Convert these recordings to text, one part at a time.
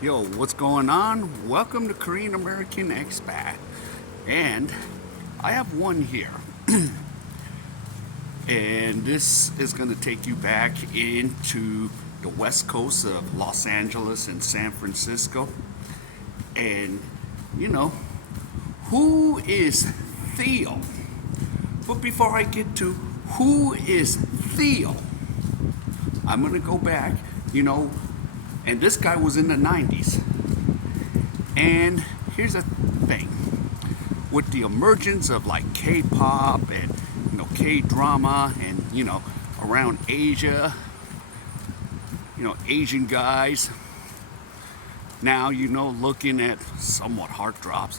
Yo, what's going on? Welcome to Korean American Expat. And I have one here. And this is going to take you back into the west coast of Los Angeles and San Francisco. And, you know, who is Theo? But before I get to who is Theo, I'm going to go back, and this guy was in the 90s. And here's a thing, with the emergence of like K-pop and K-drama and around Asia, Asian guys now looking at somewhat heartthrobs.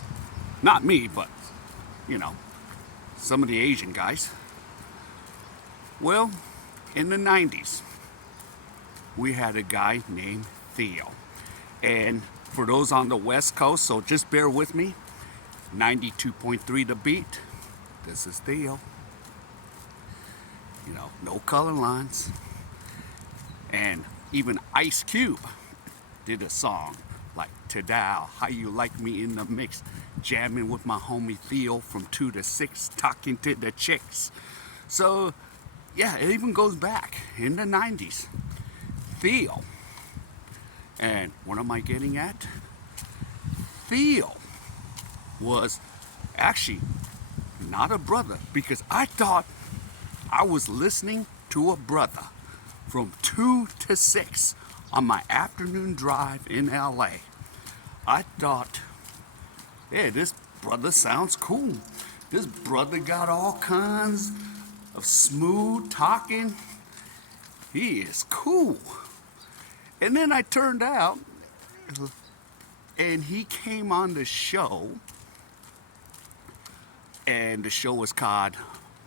Not me, but some of the Asian guys. Well, in the 90s, we had a guy named Theo. And for those on the West Coast, so just bear with me, 92.3 the beat. This is Theo. No color lines. And even Ice Cube did a song like Tadao, how you like me in the mix, jamming with my homie Theo from 2 to 6, talking to the chicks. So, yeah, it even goes back in the 90s. Theo. And what am I getting at? Theo was actually not a brother, because I thought I was listening to a brother from 2 to 6 on my afternoon drive in LA. I thought, hey, this brother sounds cool. This brother got all kinds of smooth talking. He is cool. And then I turned out, and he came on the show, and the show was called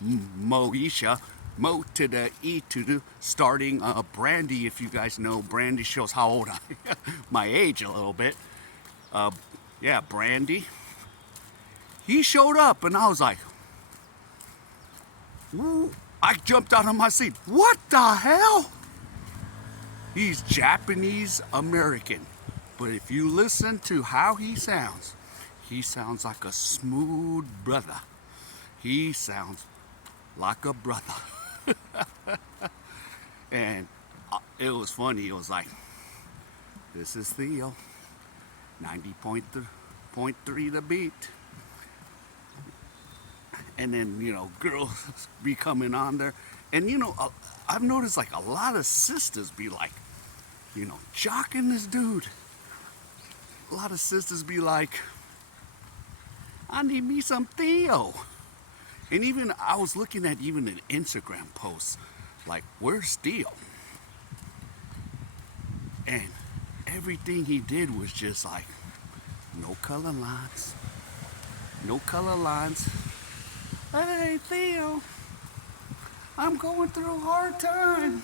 Moesha, Mo to the E to the, starting Brandy. If you guys know, Brandy shows how old I am, my age a little bit. Yeah, Brandy. He showed up, and I was like, ooh, I jumped out of my seat. What the hell? He's Japanese American, but if you listen to how he sounds like a smooth brother. He sounds like a brother. And it was funny. It was like, this is Theo, 90.3 the beat. And then, girls be coming on there. And, I've noticed like a lot of sisters be like, jocking this dude. A lot of sisters be like, I need me some Theo. And even I was looking at even an Instagram post, like, where's Theo? And everything he did was just like, no color lines. No color lines. Hey, Theo, I'm going through a hard time.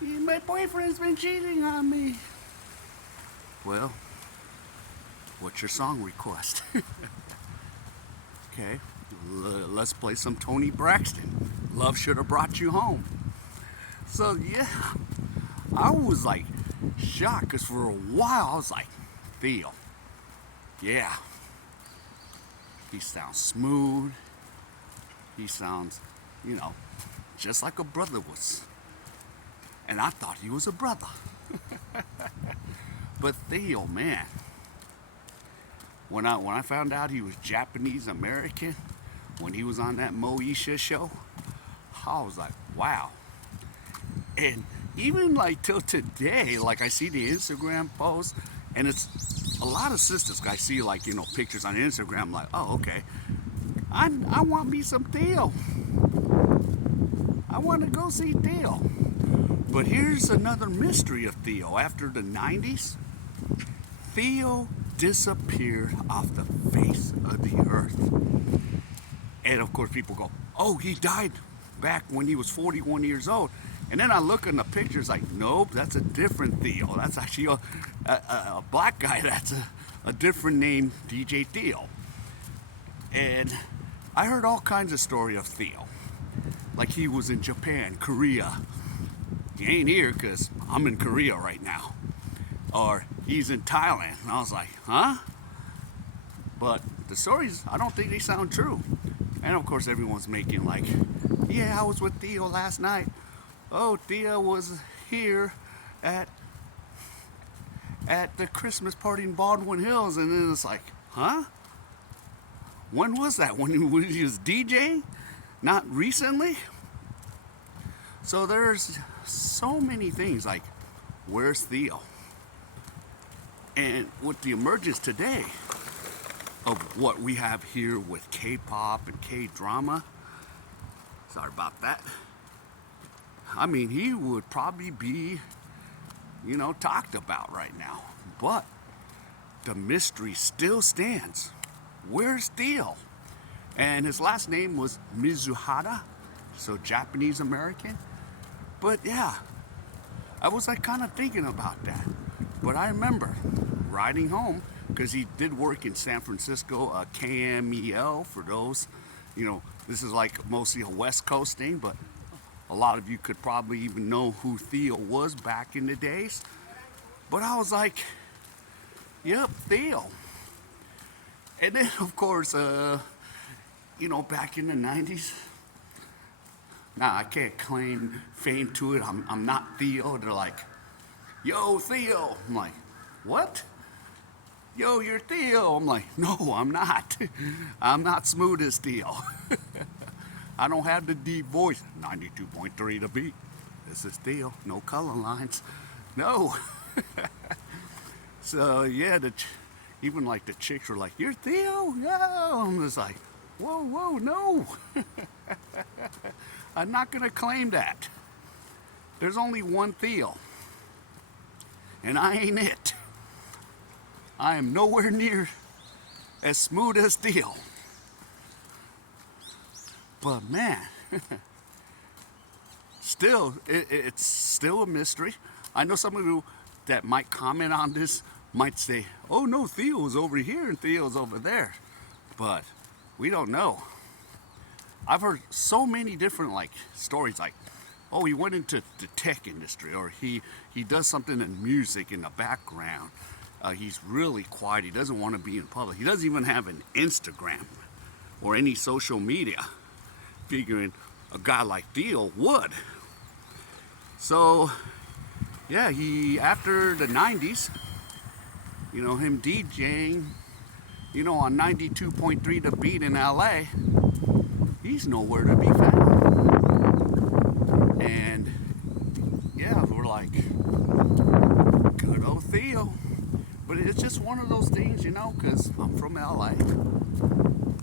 My boyfriend's been cheating on me. Well, what's your song request? Okay, let's play some Tony Braxton. Love Should Have Brought You Home. So, yeah, I was like shocked, because for a while I was like, Theo, yeah, he sounds smooth. He sounds, just like a brother was. And I thought he was a brother. But Theo, man, when I found out he was Japanese American, when he was on that Moesha show, I was like, wow. And even like till today, like I see the Instagram posts, and it's a lot of sisters. I see like pictures on Instagram, like, oh, okay, I want me some Theo. I want to go see Theo. But here's another mystery of Theo. After the 90s, Theo disappeared off the face of the earth. And of course people go, oh, he died back when he was 41 years old. And then I look in the pictures like, nope, that's a different Theo. That's actually a black guy. That's a different name, DJ Theo. And I heard all kinds of story of Theo. Like he was in Japan, Korea. He ain't here because I'm in Korea right now. or he's in Thailand. And I was like, huh? But the stories, I don't think they sound true. And of course, everyone's making like, yeah, I was with Theo last night. Oh, Theo was here at the Christmas party in Baldwin Hills. And then it's like, huh? When was that? When he was DJing? Not recently? So there's so many things like, where's Theo? And with the emergence today of what we have here with K-pop and K-drama, sorry about that. I mean, he would probably be, talked about right now. But the mystery still stands. Where's Theo? And his last name was Mizuhara, so Japanese American. But yeah, I was like kind of thinking about that. But I remember riding home, because he did work in San Francisco, KMEL, for those, this is like mostly a West Coast thing, but a lot of you could probably even know who Theo was back in the days. But I was like, yep, Theo. And then, of course, back in the 90s, I can't claim fame to it. I'm not Theo. They're like, yo, Theo. I'm like, what? Yo, you're Theo. I'm like, no, I'm not. I'm not smooth as Theo. I don't have the deep voice. 92.3 the beat. This is Theo. No color lines. No. So, yeah, even like the chicks were like, you're Theo? Yeah. I'm just like, whoa, no. I'm not going to claim that. There's only one Theo. And I ain't it. I am nowhere near as smooth as Theo. But man, still, it's still a mystery. I know some of you that might comment on this might say, oh no, Theo's over here and Theo's over there. But we don't know. I've heard so many different stories like, oh, he went into the tech industry, or he does something in music in the background. He's really quiet. He doesn't want to be in public. He doesn't even have an Instagram or any social media. Figuring a guy like Theo would. So, yeah, after the 90s, him DJing, on 92.3 The Beat in LA, he's nowhere to be found. And, yeah, we're like, good old Theo. But it's just one of those things, because I'm from LA.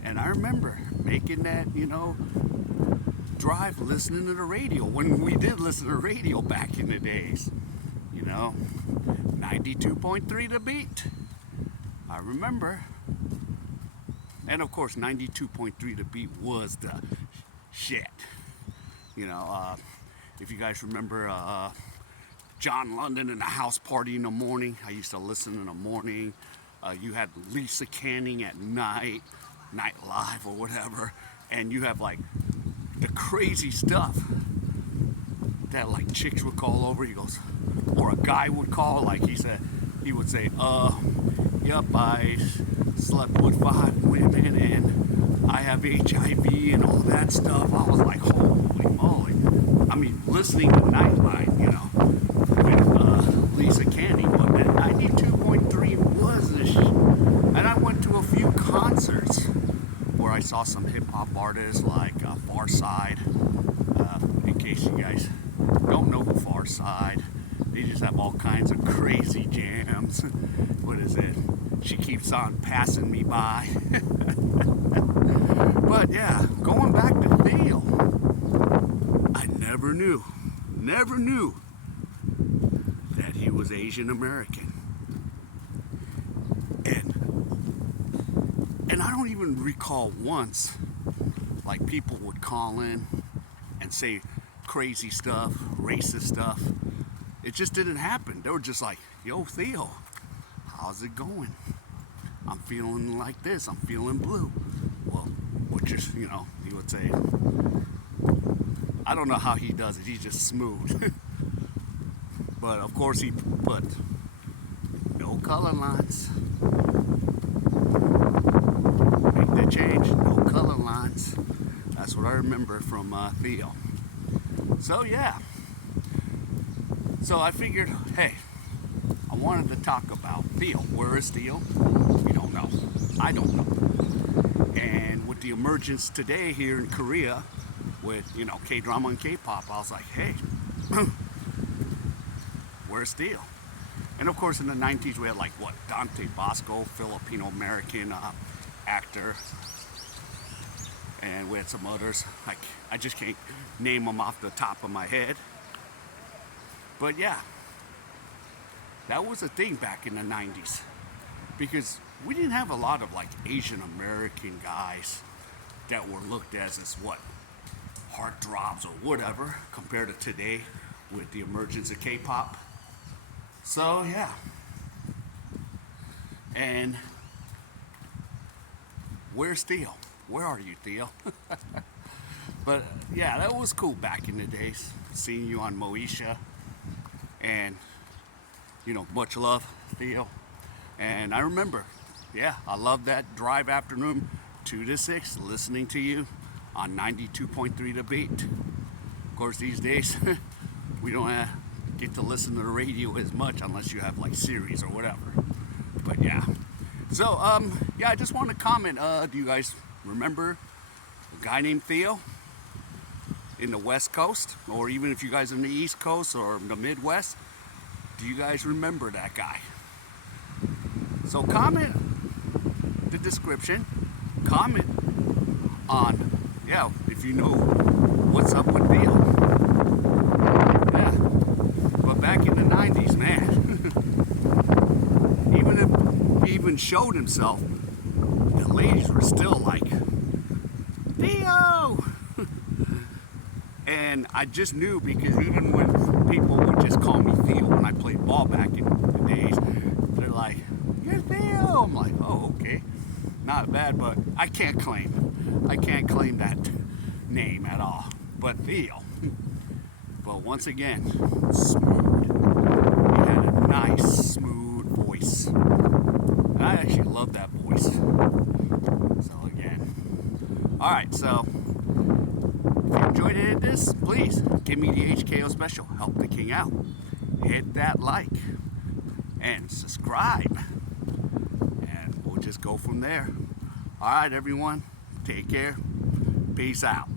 And I remember making that, drive listening to the radio when we did listen to the radio back in the days. 92.3 The Beat. I remember. And of course, 92.3 The Beat was the shit. If you guys remember John London and the House Party in the morning, I used to listen in the morning. You had Lisa Canning at night Live or whatever, and you have the crazy stuff that chicks would call over. He goes, or a guy would call, he would say, yep, I slept with 5 women and I have HIV and all that stuff. I was like, holy moly. I mean, listening to Nightline, with Lisa Canning, but that 92.3 was the shit. And I went to a few concerts where I saw some hip-hop artists like Farside. In case you guys don't know who Farside, they just have all kinds of crazy jams. What is it? She keeps on passing me by. But yeah, going back to Theo, I never knew that he was Asian American. And I don't even recall once, people would call in and say crazy stuff, racist stuff. It just didn't happen. They were just like, yo, Theo, how's it going? I'm feeling like this. I'm feeling blue. Well, he would say, I don't know how he does it. He's just smooth. But of course he put no color lines. Make that change, no color lines. That's what I remember from Theo. So yeah. So I figured, hey, I wanted to talk about Theo. Where is Theo? We don't know. I don't know. And with the emergence today here in Korea, with K-drama and K-pop, I was like, hey, where's Theo? And of course, in the 90s, we had like what, Dante Bosco, Filipino-American actor, and we had some others. Like I just can't name them off the top of my head. But yeah, that was a thing back in the 90s because we didn't have a lot of like Asian American guys that were looked as what, heartthrobs or whatever compared to today with the emergence of K-pop. So yeah, and where's Theo? Where are you, Theo? But yeah, that was cool back in the days, seeing you on Moesha, and much love, Theo. And I remember, yeah, I love that drive afternoon 2 to 6 listening to you on 92.3 The Beat. Of course, these days we don't get to listen to the radio as much unless you have like Sirius or whatever. But yeah, so yeah, I just want to comment. Do you guys remember a guy named Theo in the West Coast, or even if you guys are in the East Coast or the Midwest? Do you guys remember that guy? So comment the description, comment on, yeah, if you know what's up with Theo. Yeah, but back in the 90s, man, even if he even showed himself, the ladies were still like, Theo! And I just knew, because even when people would just call me Theo when I played ball back in the days, they're like, you're Theo! I'm like, oh, okay. Not bad, but I can't claim that name at all. But Theo. But once again, smooth. He had a nice, smooth voice. And I actually love that voice. So again. Alright, so if you enjoyed any of this, please give me the HKO special. Help the king out. Hit that like and subscribe. And we'll just go from there. Alright, everyone. Take care. Peace out.